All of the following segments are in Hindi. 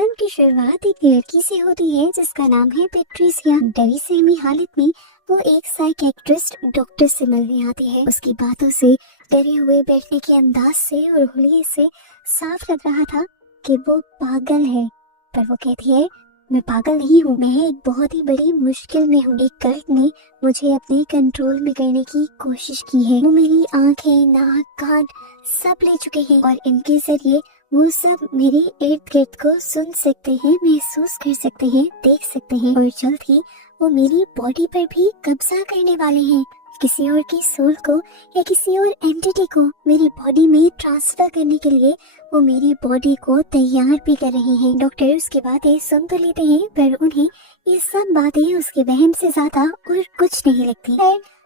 फिल्म की शुरुआत एक लड़की से होती है जिसका नाम है पेट्रिसिया। डरी सहमी हालत में वो एक साइकियाट्रिस्ट डॉक्टर से मिलने आती है। उसकी बातों से, डरे हुए बैठने के अंदाज से और हुलिये से साफ लग रहा था कि वो पागल है। पर वो कहती है, मैं पागल नहीं हूँ, मैं एक बहुत ही बड़ी मुश्किल में हूँ। एक कल्ट ने मुझे अपने कंट्रोल में करने की कोशिश की है। वो मेरी आंखें, नाक, कान सब ले चुके हैं और इनके जरिए वो सब मेरे इर्द गिर्द को सुन सकते हैं, महसूस कर सकते हैं, देख सकते हैं और जल्द ही वो मेरी बॉडी पर भी कब्जा करने वाले हैं। किसी और की सोल को या किसी और एंटिटी को मेरी बॉडी में ट्रांसफर करने के लिए वो मेरी बॉडी को तैयार भी कर रही हैं। डॉक्टर उसकी बातें सुन तो लेते हैं पर उन्हें ये सब बातें उसके वहम से ज्यादा और कुछ नहीं लगती।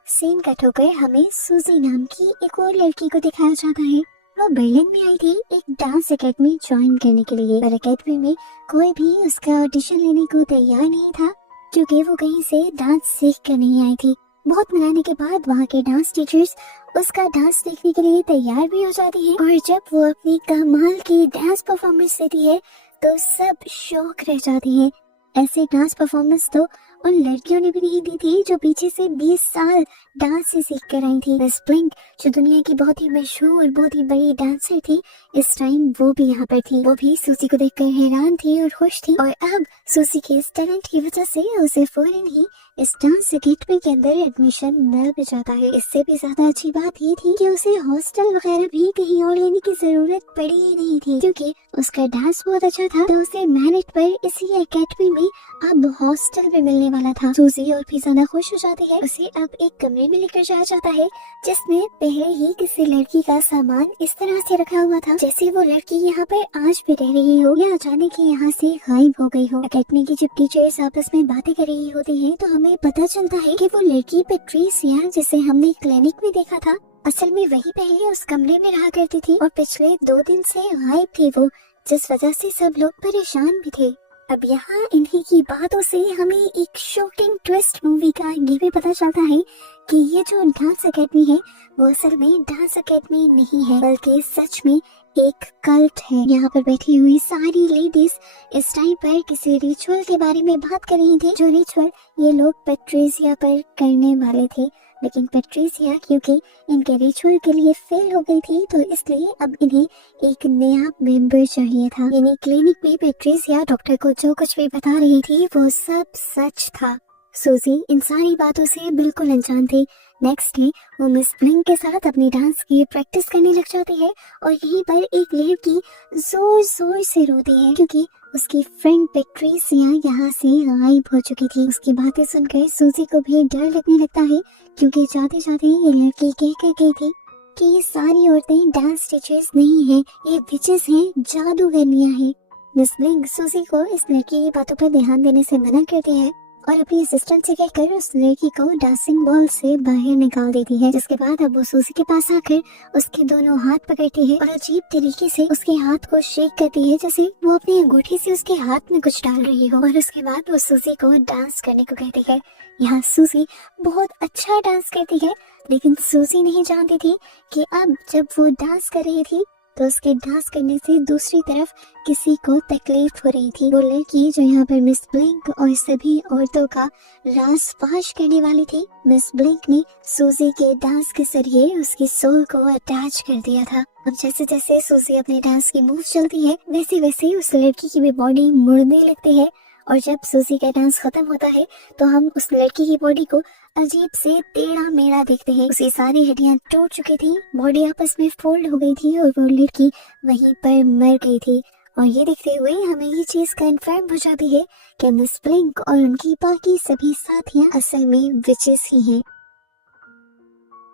सीन कट होकर हमें सूजी नाम की एक और लड़की को दिखाया जाता है। वो बर्लिन में आई थी एक डांस एकेडमी ज्वाइन करने के लिए, पर एकेडमी में कोई भी उसका ऑडिशन लेने को तैयार नहीं था क्योंकि वो कहीं से डांस सीख कर नहीं आई थी। बहुत मनाने के बाद वहाँ के डांस टीचर्स उसका डांस देखने के लिए तैयार भी हो जाती है और जब वो अपनी कमाल की डांस परफॉर्मेंस देती है तो सब शौक रह जाते हैं। ऐसे डांस परफॉर्मेंस तो उन लड़कियों ने भी नहीं दी थी जो पीछे से 20 साल डांस से सीख कर आई थी। मिस ब्लिंक जो दुनिया की बहुत ही मशहूर, बहुत ही बड़ी डांसर थी, इस टाइम वो भी यहाँ पर थी। वो भी सूजी को देखकर हैरान थी और खुश थी और अब सूजी के इस टैलेंट की वजह से उसे फौरन ही इस डांस एकेडमी के अंदर एडमिशन मिल भी जाता है। इससे भी ज्यादा अच्छी बात ये थी कि उसे हॉस्टल वगैरह भी कहीं और लेने की जरूरत पड़ी ही नहीं थी क्योंकि उसका डांस बहुत अच्छा था। तो उसे मेरिट पर इसी एकेडमी में अब हॉस्टल भी मिलने वाला था। सूजी और भी ज्यादा खुश हो जाती है। उसे अब एक कमरे में लेकर जाया जाता है जिसमें पहले ही किसी लड़की का सामान इस तरह से रखा हुआ था जैसे वो लड़की यहाँ पर आज भी रह रही हो या अचानक ही यहाँ से गायब हो गई हो। एकेडमी की जब टीचर्स आपस में बातें कर रही होती है तो हमें पता चलता है कि वो लड़की पेट्रिसिया जिसे हमने क्लिनिक में देखा था, असल में वही पहले उस कमरे में रहा करती थी और पिछले 2 दिन से गायब थी वो, जिस वजह से सब लोग परेशान भी थे। अब यहाँ इन्हीं की बातों से हमें एक शॉकिंग ट्विस्ट मूवी का ये भी पता चलता है कि ये जो डांस एकेडमी है वो असल में डांस एकेडमी नहीं है बल्कि सच में एक कल्ट है। यहाँ पर बैठी हुई सारी लेडीज इस टाइम पर किसी रिचुअल के बारे में बात कर रही थी, जो रिचुअल ये लोग पेट्रिसिया पर करने वाले थे। लेकिन पेट्रिसिया क्योंकि इनके रिचुअल के लिए फेल हो गई थी तो इसलिए अब इन्हें एक नया मेंबर चाहिए था। यानी क्लिनिक में पेट्रिसिया डॉक्टर को जो कुछ भी बता रही थी वो सब सच था। सूजी इन सारी बातों से बिल्कुल अनजान थी। नेक्स्ट डे वो मिस ब्लिंक के साथ अपनी डांस की प्रैक्टिस करने लग जाती है और यहीं पर एक लड़की जोर जोर से रोती है क्योंकि उसकी फ्रेंड पेट्रिसिया यहाँ से गायब हो चुकी थी। उसकी बातें सुनकर सूजी को भी डर लगने लगता है क्योंकि जाते जाते ये लड़की कह कर गई थी कि ये सारी औरतें डांस टीचर्स नहीं हैं, ये विचेस हैं, जादूगरनियां हैं। मिस ब्लिंक सूजी को इस लड़की की बातों पर ध्यान देने से मना करती है और अपनी असिस्टेंट से कहकर उस लड़की को डांसिंग बॉल से बाहर निकाल देती है। जिसके बाद अब वो सूजी के पास आकर उसके दोनों हाथ पकड़ती है और अजीब तरीके से उसके हाथ को शेक करती है जैसे वो अपनी अंगूठी से उसके हाथ में कुछ डाल रही हो और उसके बाद वो सूजी को डांस करने को कहती है। यहाँ सूजी बहुत अच्छा डांस करती है लेकिन सूजी नहीं जानती थी कि अब जब वो डांस कर रही थी तो उसके डांस करने से दूसरी तरफ किसी को तकलीफ हो रही थी। वो लड़की जो यहाँ पर मिस ब्लिंक और सभी औरतों का राज फाश करने वाली थी, मिस ब्लिंक ने सूजी के डांस के जरिए उसकी सोल को अटैच कर दिया था। अब जैसे जैसे सूजी अपने डांस की मूव चलती है वैसे वैसे उस लड़की की भी बॉडी मुड़ने लगती है और जब सूजी का डांस खत्म होता है तो हम उस लड़की की बॉडी को अजीब से टेढ़ा मेढ़ा देखते हैं। उसकी सारी हड्डियां टूट चुकी थी, बॉडी आपस में फोल्ड हो गई थी और वो लड़की वहीं पर मर गई थी। और ये देखते हुए हमें ये चीज कंफर्म हो जाती है कि मिस ब्लिंक और उनकी बाकी सभी साथियां असल में विचेस ही हैं।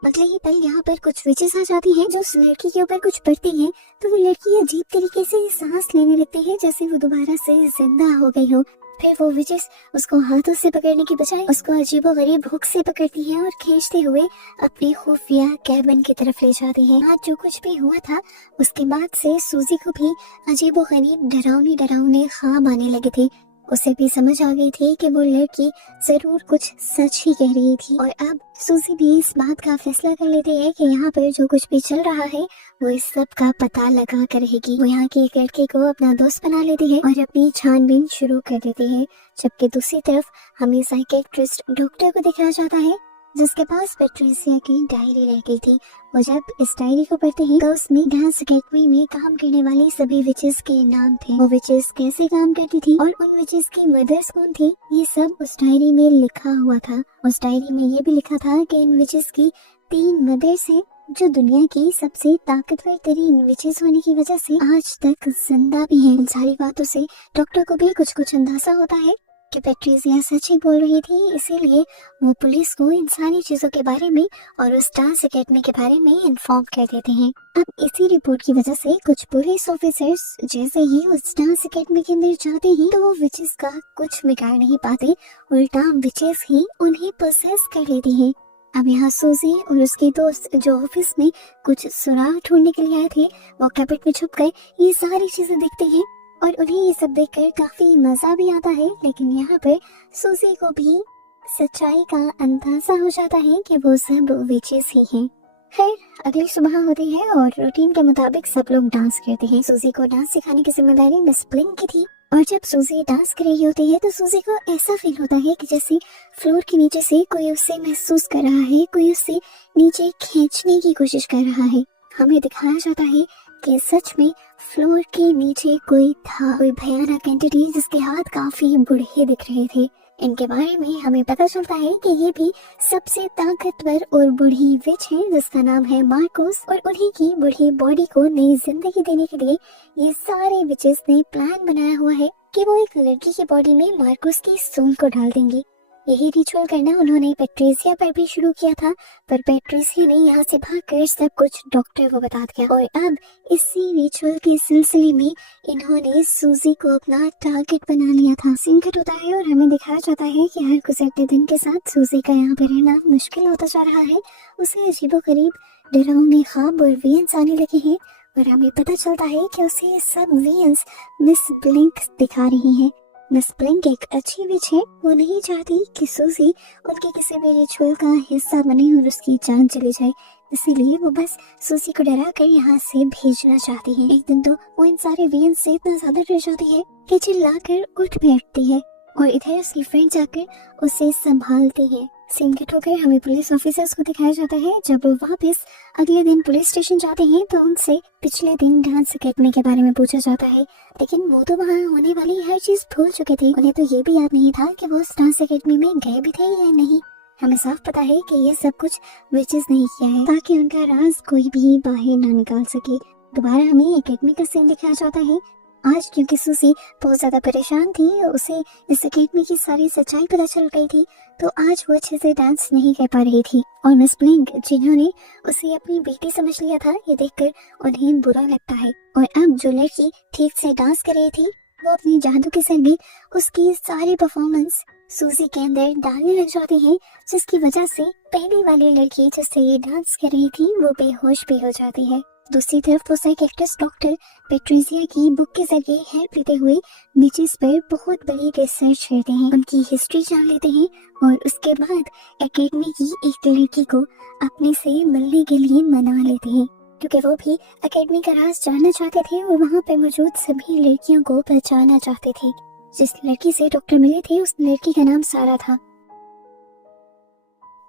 अगले ही पल यहाँ पर कुछ विचेस आ जाती हैं जो उस लड़की के ऊपर कुछ पड़ती हैं तो वो लड़की अजीब तरीके से सांस लेने लगती है जैसे वो दोबारा से जिंदा हो गई हो। फिर वो विचेस उसको हाथों से पकड़ने की बजाय उसको अजीबोगरीब हुक से पकड़ती है और खींचते हुए अपनी खुफिया कैबिन की तरफ ले जाती है। आज जो कुछ भी हुआ था उसके बाद से सूजी को भी अजीबोगरीब डरावने ख्वाब आने लगे थे। उसे भी समझ आ गई थी कि वो लड़की जरूर कुछ सच ही कह रही थी। और अब सूजी भी इस बात का फैसला कर लेती है कि यहाँ पर जो कुछ भी चल रहा है वो इस सब का पता लगा कर रहेगी। वो यहाँ की एक लड़की को अपना दोस्त बना लेती है और अपनी छानबीन शुरू कर देती है। जबकि दूसरी तरफ हमें साइकियाट्रिस्ट डॉक्टर को दिखाया जाता है जिसके पास पैट्रिसिया की डायरी रह गई थी। वो जब इस डायरी को पढ़ते हैं तो उसमें डांस अकेडमी में काम करने वाली सभी विचेस के नाम थे। वो विचेस कैसे काम करती थी और उन विचेस की मदर्स कौन थी, ये सब उस डायरी में लिखा हुआ था। उस डायरी में ये भी लिखा था कि इन विचेस की 3 मदर्स हैं जो दुनिया की सबसे ताकतवर तरीन विचेस होने की वजह से आज तक जिंदा भी हैं। इन सारी बातों से डॉक्टर को भी कुछ कुछ अंदाजा होता है कि पैट्रिसिया सच ही बोल रही थी, इसीलिए वो पुलिस को इन सारी चीजों के बारे में और उस डांस अकेडमी के बारे में इन्फॉर्म कर देते हैं। अब इसी रिपोर्ट की वजह से कुछ पुलिस ऑफिसर्स जैसे ही उस डांस अकेडमी के अंदर जाते हैं तो वो विचेस का कुछ बिगाड़ नहीं पाते, उल्टा विचेस ही उन्हें पोसेस कर लेती हैं। अब यहाँ सूजी और उसके दोस्त जो ऑफिस में कुछ सुराग ढूंढने के लिए आए थे वो कैबिनेट में छुप गए। ये सारी चीजें दिखती हैं और उन्हें ये सब देखकर काफी मजा भी आता है। लेकिन यहाँ पर सूजी को भी सच्चाई का अंदाजा हो जाता है कि वो सब विचेस ही हैं। खैर अगली सुबह होती है और रूटीन के मुताबिक सब लोग डांस करते हैं। सूजी को डांस सिखाने की जिम्मेदारी मिस ब्लिंक की थी और जब सूजी डांस कर रही होती है तो सूजी को ऐसा फील होता है कि जैसे फ्लोर के नीचे से कोई उसे महसूस कर रहा है, कोई उसे नीचे खींचने की कोशिश कर रहा है। हमें दिखाया जाता है कि सच में फ्लोर के नीचे कोई था, कोई भयानक एंटिटी जिसके हाथ काफी बूढ़े दिख रहे थे। इनके बारे में हमें पता चलता है कि ये भी सबसे ताकतवर और बूढ़ी विच है जिसका नाम है मार्कोस और उन्हीं की बूढ़ी बॉडी को नई जिंदगी देने के लिए ये सारे विचेस ने प्लान बनाया हुआ है कि वो एक लड़की की बॉडी में मार्कोस की सोल को डाल देंगे। यही रिचुअल करना उन्होंने पैट्रिसिया पर भी शुरू किया था, पर पैट्रिसिया ने यहाँ से भागकर सब कुछ डॉक्टर को बता दिया और अब इसी रिचुअल के सिलसिले में इन्होंने सूजी को अपना टारगेट बना लिया था। सीन कट होता है और हमें दिखाया जाता है कि हर गुजरते दिन के साथ सूजी का यहाँ पे रहना मुश्किल होता जा रहा है। उसे अजीबोगरीब डरावने ख्वाब और वियंस आने लगे हैं और हमें पता चलता है कि उसे सब वियंस मिस ब्लिंक दिखा रही है। मिस ब्लिंक एक अच्छी विच है, वो नहीं चाहती कि सूजी उनके किसी भी रिचुअल का हिस्सा बने और उसकी जान चली जाए, इसीलिए वो बस सूजी को डरा कर यहाँ से भेजना चाहती है। एक दिन तो वो इन सारे वियंस से इतना ज्यादा डर जाती है कि चिल्लाकर उठ बैठती है और इधर उसकी फ्रेंड जाकर उसे संभालती है। सीन कट होकर हमें पुलिस ऑफिसर्स को दिखाया जाता है। जब वो वापस अगले दिन पुलिस स्टेशन जाते हैं तो उनसे पिछले दिन डांस अकेडमी के बारे में पूछा जाता है, लेकिन वो तो वहाँ होने वाली हर चीज भूल चुके थे। उन्हें तो ये भी याद नहीं था कि वो उस डांस अकेडमी में गए भी थे या नहीं। हमें साफ पता है कि ये सब कुछ विचेस नहीं किया है ताकि उनका राज कोई भी बाहर ना निकाल सके। दोबारा हमें अकेडमी का सीन दिखाया जाता है। आज क्योंकि सूजी बहुत ज्यादा परेशान थी, उसे इस अकेडमी की सारी सच्चाई पता चल गई थी, तो आज वो अच्छे से डांस नहीं कर पा रही थी और मिस ब्लिंक जिन्होंने उसे अपनी बेटी समझ लिया था, ये देखकर उन्हें बुरा लगता है। और अब जो लड़की ठीक से डांस कर रही थी वो अपनी जादू के संग उसकी सारी परफॉर्मेंस सूजी के अंदर डालने लग जाती है, जिसकी वजह से पहली वाली लड़की जिससे ये डांस कर रही थी वो बेहोश भी हो जाती है। दूसरी तरफ वो साइकियाट्रिस्ट डॉक्टर पैट्रिसिया की बुक के जरिए हेल्प लेते हुए विचेस पर बहुत बड़ी रिसर्च करते हैं, उनकी हिस्ट्री जान लेते हैं और उसके बाद एकेडमी की एक लड़की को अपने से मिलने के लिए मना लेते हैं, क्योंकि वो भी एकेडमी का राज जानना चाहते थे और वहाँ पर मौजूद सभी लड़कियों को पहचानना चाहते थे। जिस लड़की से डॉक्टर मिले थे उस लड़की का नाम सारा था।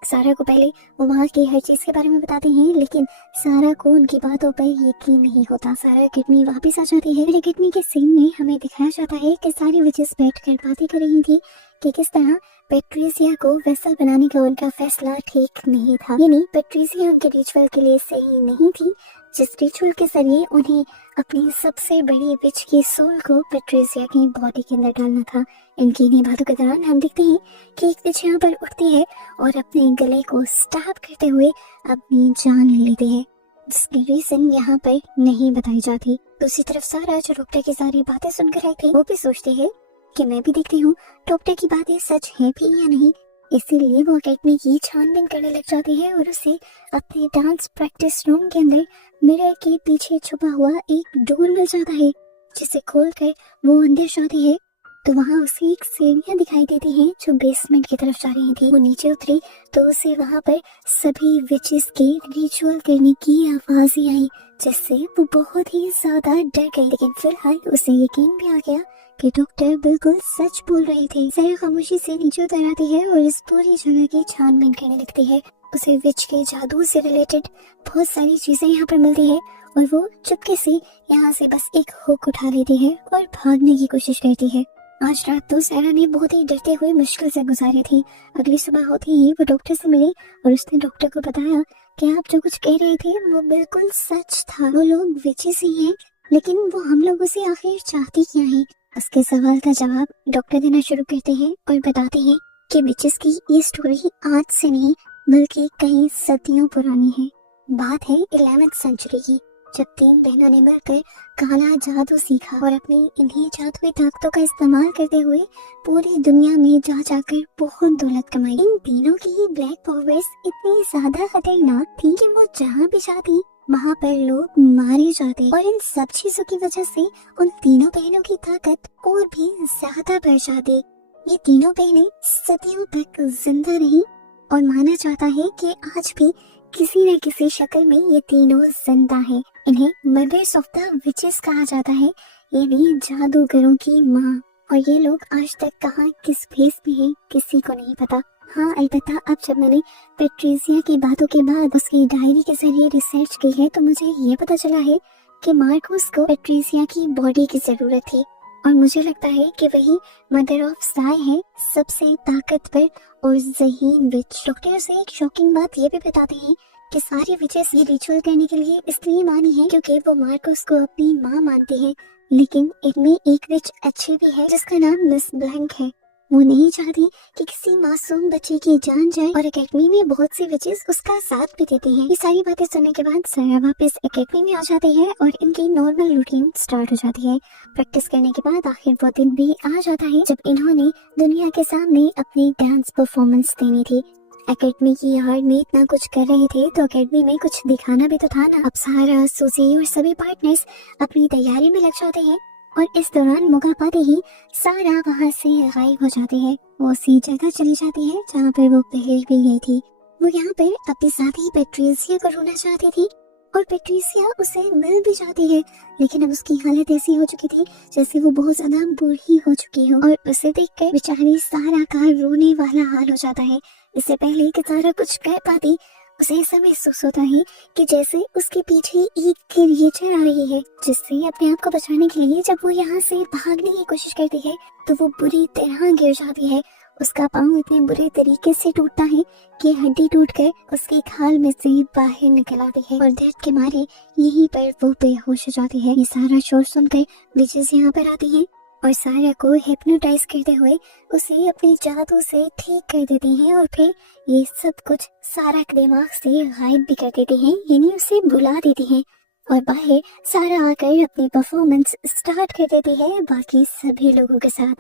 सारा को पहले वो वहाँ की हर चीज के बारे में बताते हैं, लेकिन सारा को उनकी बातों पर यकीन नहीं होता। सारा अकेडमी वापस आ जाती है। अकेडमी के सीन में हमें दिखाया जाता है कि सारी विचेस बैठकर बातें कर रही थी कि किस तरह पैट्रिसिया को वेसल बनाने का उनका फैसला ठीक नहीं था, यानी पैट्रिसिया उनके रिचुअल के लिए सही नहीं थी, जिस रिचुअल के जरिए उन्हें अपनी सबसे बड़ी विच की सोल को पैट्रिसिया की बॉडी के अंदर डालना था। इनकी इन्हीं बातों के दौरान हम देखते हैं कि एक विच यहाँ पर उठती है और अपने गले को स्टैब करते हुए अपनी जान ले लेती है, जिसकी रीजन यहाँ पर नहीं बताई जाती। दूसरी तरफ सारा जो डॉक्टर की सारी बातें सुनकर आई थी वो भी सोचती है कि मैं भी देखती हूँ डॉक्टर की बातें सच हैं भी या नहीं, इसीलिए वो अकेडमी की छानबीन करने लग जाती है और उसे अपने डांस प्रैक्टिस रूम के अंदर मिरर के पीछे छुपा हुआ एक डोर मिल जाता है, जिसे खोलकर वो अंदर जाती है तो वहाँ उसे एक सीढ़ियाँ दिखाई देती हैं जो बेसमेंट की तरफ जा रही थी। वो नीचे उतरी तो उसे वहाँ पर सभी विचेस के रिचुअल करने की आवाजें आई, जिससे वो बहुत ही ज्यादा डर गई। लेकिन फिलहाल उसे यकीन भी आ गया कि डॉक्टर बिल्कुल सच बोल रही थी। सारा खामोशी से नीचे उतर आती है और इस पूरी जगह की छानबीन करने लगती है। उसे विच के जादू से रिलेटेड बहुत सारी चीजें यहाँ पर मिलती है और वो चुपके से यहाँ से बस एक हुक उठा लेती है और भागने की कोशिश करती है। आज रात तो सारा ने बहुत ही डरते हुए मुश्किल से गुजारी थी। अगली सुबह होते ही वो डॉक्टर से मिली और उसने डॉक्टर को बताया कि आप जो कुछ कह रहे थे वो बिल्कुल सच था। वो लोग विचेस ही हैं, लेकिन वो हम लोगों से आखिर चाहती क्या है। उसके सवाल का जवाब डॉक्टर देना शुरू करते हैं और बताते हैं कि विचेस की ये स्टोरी आज से नहीं बल्कि कई सदियों पुरानी है। बात है 11वीं सेंचुरी की, जब 3 बहनों ने मिलकर काला जादू सीखा और अपनी इन्हीं जादुई ताकतों का इस्तेमाल करते हुए पूरी दुनिया में जा जाकर बहुत दौलत कमाई। इन तीनों की ब्लैक पावर्स इतनी ज्यादा खतरनाक थी कि वो जहाँ भी जाती वहाँ पर लोग मारे जाते और इन सब चीजों की वजह से उन तीनों बहनों की ताकत और भी ज्यादा बढ़ जाती। ये तीनों बहनें सदियों तक जिंदा रही और माना जाता है कि आज भी किसी न किसी शक्ल में ये तीनों जिंदा हैं। इन्हें मदर्स ऑफ द विचेस कहा जाता है, यानी जादूगरों की माँ। और ये लोग आज तक कहाँ किस भेस में हैं किसी को नहीं पता। हाँ, अलबत्ता अब जब मैंने पेट्रिसिया की बातों के बाद उसकी डायरी के जरिए रिसर्च की है तो मुझे ये पता चला है कि मार्कोस को पेट्रिसिया की बॉडी की जरूरत थी और मुझे लगता है कि वही मदर ऑफ साई है, सबसे ताकतवर और ज़हीन विच। डॉक्टर से एक शॉकिंग बात ये भी बताते हैं कि सारी विचेस ये रिचुअल करने के लिए इसलिए मानी है क्योंकि वो मार्कोस को अपनी माँ मानती है। लेकिन इनमें एक विच अच्छी भी है जिसका नाम मिस ब्लैंक है। वो नहीं चाहती कि किसी मासूम बच्चे की जान जाए और एकेडमी में बहुत सी विचेस उसका साथ भी देती हैं। ये सारी बातें सुनने के बाद सारा वापस एकेडमी में आ जाती है और इनकी नॉर्मल रूटीन स्टार्ट हो जाती है। प्रैक्टिस करने के बाद आखिर वो दिन भी आ जाता है जब इन्होंने दुनिया के सामने अपनी डांस परफॉर्मेंस देनी थी। एकेडमी की यार्ड में इतना कुछ कर रहे थे तो एकेडमी में कुछ दिखाना भी तो था ना। अब सारा, सूजी और सभी पार्टनर्स अपनी तैयारी में लग जाते हैं और इस दौरान मौका पाते ही सारा वहाँ से गायब हो जाती है। वो उसी जगह चली जाती है जहाँ पर वो पहले भी गई थी। वो यहाँ पर अपने साथी पेट्रिसिया को ढूंढना चाहती थी और पेट्रिसिया उसे मिल भी जाती है, लेकिन अब उसकी हालत ऐसी हो चुकी थी जैसे वो बहुत ज्यादा बूढ़ी हो चुकी हो और उसे देखकर बेचारी सारा का रोने वाला हाल हो जाता है। इससे पहले कि सारा कुछ कह पाती उसे ऐसा महसूस होता है कि जैसे उसके पीछे एक क्रिएचर आ रही है, जिससे अपने आप को बचाने के लिए जब वो यहाँ से भागने की कोशिश करती है तो वो बुरी तरह गिर जाती है। उसका पाँव इतने बुरे तरीके से टूटता है कि हड्डी टूटकर उसके खाल में से बाहर निकल आती है और दर्द के मारे यहीं पर वो बेहोश हो जाती है। ये सारा शोर सुनकर विचेस यहाँ पर आती है और सारा को हिप्नोटाइज करते हुए उसे अपने जादू से ठीक कर देती हैं और फिर ये सब कुछ सारा के दिमाग से गायब भी कर देती हैं, यानी उसे भुला देती हैं। और बाहर सारा आकर अपनी परफॉर्मेंस स्टार्ट कर देती है बाकी सभी लोगों के साथ।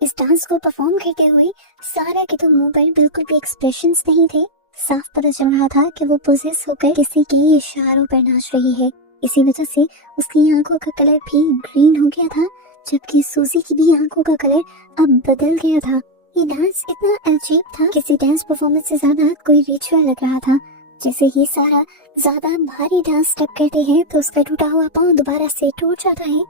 इस डांस को परफॉर्म करते हुए सारा के तो मुंह पर बिल्कुल भी एक्सप्रेशंस नहीं थे। साफ पता चल रहा था कि वो पोजेस होकर किसी के इशारों पर नाच रही है। इसी वजह से उसकी आंखों का कलर भी ग्रीन हो गया था, जबकि सूजी की भी आंखों का कलर अब बदल गया था। ये डांस इतना अजीब था, किसी डांस परफॉर्मेंस से ज्यादा कोई रिचुअल लग रहा था। जैसे ही सारा ज्यादा भारी डांस स्टेप करते हैं तो उसका टूटा हुआ पाँव दोबारा से टूट जाता है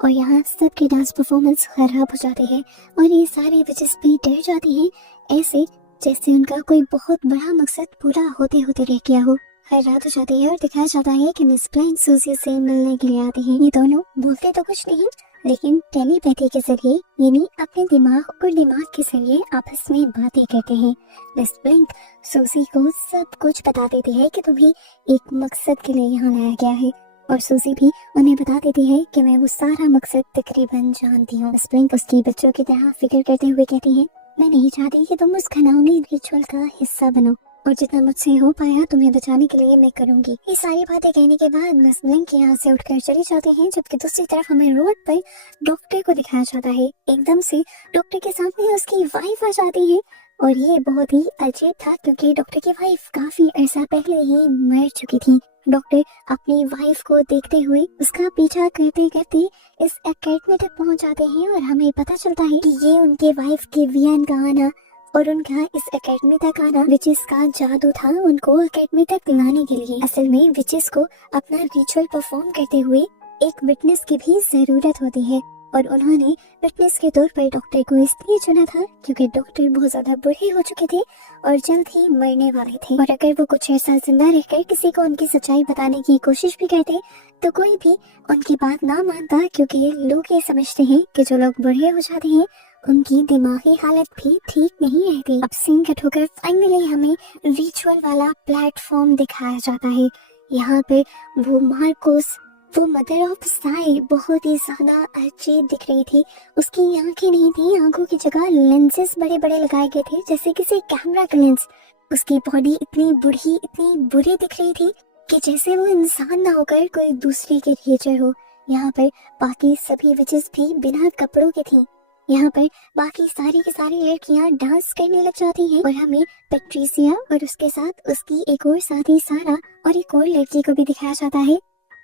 और यहाँ सबकी डांस परफॉर्मेंस खराब हो जाती है और ये सारी विचेस भी डर जाती हैं, ऐसे जैसे उनका कोई बहुत बड़ा मकसद पूरा होते होते रह गया हो। हर रात हो जाती है और दिखाया जाता है कि मिस ब्लैंक सूजी से मिलने के लिए आते हैं। ये दोनों बोलते तो कुछ नहीं लेकिन टेलीपैथी के जरिए यानी अपने दिमाग और दिमाग के जरिए आपस में बातें करते हैं। मिस ब्लैंक सूजी को सब कुछ बता देती है कि तुम्हें एक मकसद के लिए यहाँ लाया गया है और सूजी भी उन्हें बता देती है कि मैं वो सारा मकसद तकरीबन जानती हूँ। मिस ब्लैंक उसकी बच्चों की तरह फिक्र करते हुए कहती है, मैं नहीं चाहती कि तुम उस घिनौनी रिचुअल का हिस्सा बनो और जितना मुझसे हो पाया तुम्हें बचाने के लिए मैं करूंगी। ये सारी बातें कहने के बाद मिस ब्लैंक यहाँ से उठकर चली जाती हैं, जबकि दूसरी तरफ हमें रोड पर डॉक्टर को दिखाया जाता है। एकदम से डॉक्टर के सामने उसकी वाइफ आ जाती है और ये बहुत ही अजीब था क्योंकि डॉक्टर की वाइफ काफी अर्सा पहले ही मर चुकी थी। डॉक्टर अपनी वाइफ को देखते हुए उसका पीछा करते करते इस एकेडमी तक पहुंच जाते हैं और हमें पता चलता है कि ये उनके वाइफ के वियन का आना और उनका इस एकेडमी तक आना विचेस का जादू था उनको एकेडमी तक लाने के लिए। असल में विचेस को अपना रिचुअल परफॉर्म करते हुए एक विटनेस की भी जरूरत होती है और उन्होंने विटनेस के तौर पर डॉक्टर को इसलिए चुना था क्योंकि डॉक्टर बहुत ज्यादा बूढ़े हो चुके थे और जल्द ही मरने वाले थे और अगर वो कुछ ऐसा जिंदा रहकर किसी को उनकी सच्चाई बताने की कोशिश भी करते तो कोई भी उनकी बात ना मानता क्योंकि लोग ये समझते हैं कि जो लोग बूढ़े हो जाते हैं उनकी दिमागी हालत भी ठीक नहीं रहती। अब सीन कट होकर फाइनली हमें रिचुअल वाला प्लेटफॉर्म दिखाया जाता है। यहाँ पे वो मार्कोस वो मदर ऑफ साई बहुत ही ज्यादा अजीब दिख रही थी। उसकी आंखें नहीं थी, आंखों की जगह लेंसेस बड़े बड़े लगाए गए थे जैसे किसी कैमरा का लेंस। उसकी बॉडी इतनी बूढ़ी इतनी बुरी दिख रही थी कि जैसे वो इंसान ना होकर कोई दूसरी की क्रिएचर हो। यहाँ पर बाकी सभी विचेस भी बिना कपड़ों के थी। यहाँ पर बाकी सारी की सारी लड़कियाँ डांस करने लग जाती हैं और हमें पैट्रिसिया और उसके साथ उसकी एक और साथी सारा और एक और लड़की को भी दिखाया जाता है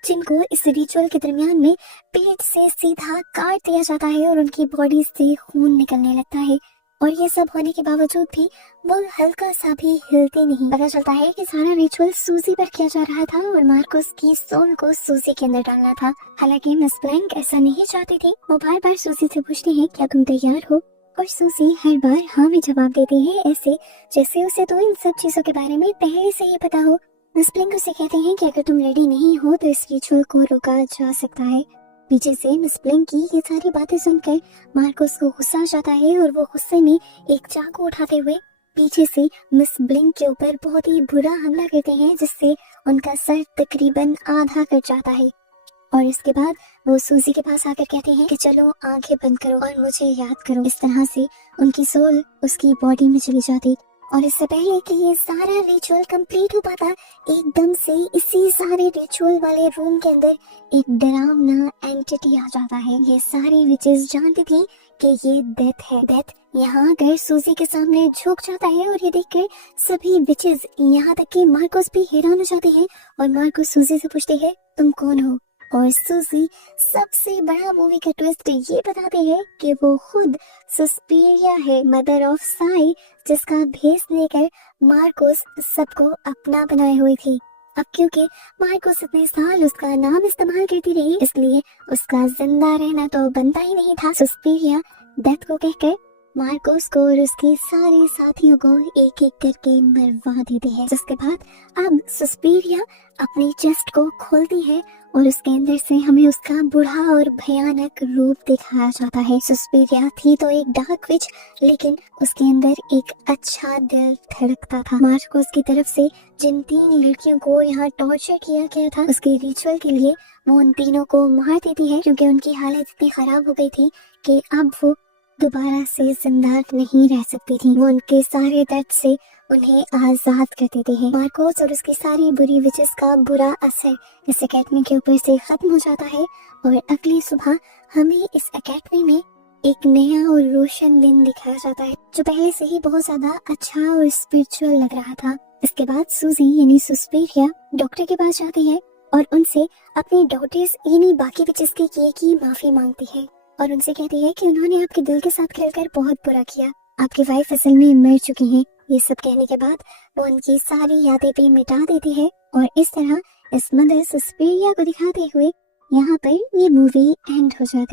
जिनको इस रिचुअल के दरमियान में पेट से सीधा काट दिया जाता है और उनकी बॉडी से खून निकलने लगता है और ये सब होने के बावजूद भी वो हल्का सा भी हिलती नहीं। पता चलता है कि सारा रिचुअल सूजी पर किया जा रहा था और मार्कोस की सोल को सूजी के अंदर डालना था। हालांकि मिस ब्लैंक ऐसा नहीं चाहती थी। वो बार बार सूजी से पूछती है क्या तुम तैयार हो और सूजी हर बार हाँ में जवाब देती है ऐसे जैसे उसे तो इन सब चीजों के बारे में पहले से ही पता हो। मिस ब्लैंक उसे कहते हैं कि अगर तुम रेडी नहीं हो तो इस रिचुअल को रोका जा सकता है। पीछे से मिस ब्लैंक की ये सारी बातें सुनकर मार्कोस को गुस्सा आ जाता है और वो गुस्से में एक चाकू उठाते हुए पीछे से मिस ब्लैंक के ऊपर बहुत ही बुरा हमला करते हैं जिससे उनका सर तकरीबन आधा कट जाता है। और इसके बाद वो सूजी के पास आकर कहते हैं कि चलो आंखें बंद करो और मुझे याद करो। इस तरह से उनकी सोल उसकी बॉडी में चली जाती और इससे पहले कि ये सारा रिचुअल कंप्लीट हो पाता एकदम से इसी सारे रिचुअल वाले रूम के अंदर एक डरावना एंटिटी आ जाता है। ये सारी विचेस जानती थी कि ये डेथ है। डेथ यहाँ आकर सूजी के सामने झुक जाता है और ये देखकर सभी विचेस यहाँ तक कि मार्कोस भी हैरान हो जाते हैं और मार्कोस सूजी से पूछते हैं तुम कौन हो और सूजी सबसे बड़ा मूवी का ट्विस्ट ये बताते हैं कि वो खुद सुस्पीरिया है, मदर ऑफ साई, जिसका भेस लेकर मार्कोस सबको अपना बनाए हुए थी। अब क्योंकि मार्कोस इतने साल उसका नाम इस्तेमाल करती रही इसलिए उसका जिंदा रहना तो बनता ही नहीं था। सुस्पीरिया डेथ को कहकर मार्कोस को और उसके सारे साथियों को एक एक करके मरवा देती है। जिसके बाद अब सुस्पीरिया अपनी चेस्ट को खोलती है और उसके अंदर से हमें उसका बुरा और भयानक रूप दिखाया जाता है। सुस्पीरिया थी तो एक डार्क विच लेकिन उसके अंदर एक अच्छा दिल धड़कता था। मार्कोस की तरफ से जिन 3 लड़कियों को यहाँ टॉर्चर किया गया था उसके रिचुअल के लिए वो उन तीनों को मार देती है क्योंकि उनकी हालत इतनी खराब हो गई थी कि अब वो दोबारा से जिंदा नहीं रह सकती थी। वो उनके सारे दर्द से उन्हें आजाद कर देते हैं। मार्कोस और उसकी सारी बुरी विचेस का बुरा असर इस एकेडमी के ऊपर से खत्म हो जाता है और अगली सुबह हमें इस एकेडमी में एक नया और रोशन दिन दिखाया जाता है जो पहले से ही बहुत ज्यादा अच्छा और स्पिरिचुअल लग रहा था। इसके बाद सूजी यानी सुस्पीरिया डॉक्टर के पास जाती है और उनसे अपनी डॉटर्स यानी बाकी विचेस के किए की माफी मांगती है और उनसे कहती है कि उन्होंने आपके दिल के साथ खेलकर बहुत बुरा किया, आपकी वाइफ असल में मर चुकी हैं। ये सब कहने के बाद वो उनकी सारी यादें भी मिटा देती है और इस तरह इस मदर सुस्पीरिया को दिखाते हुए यहाँ पर ये मूवी एंड हो जाती है।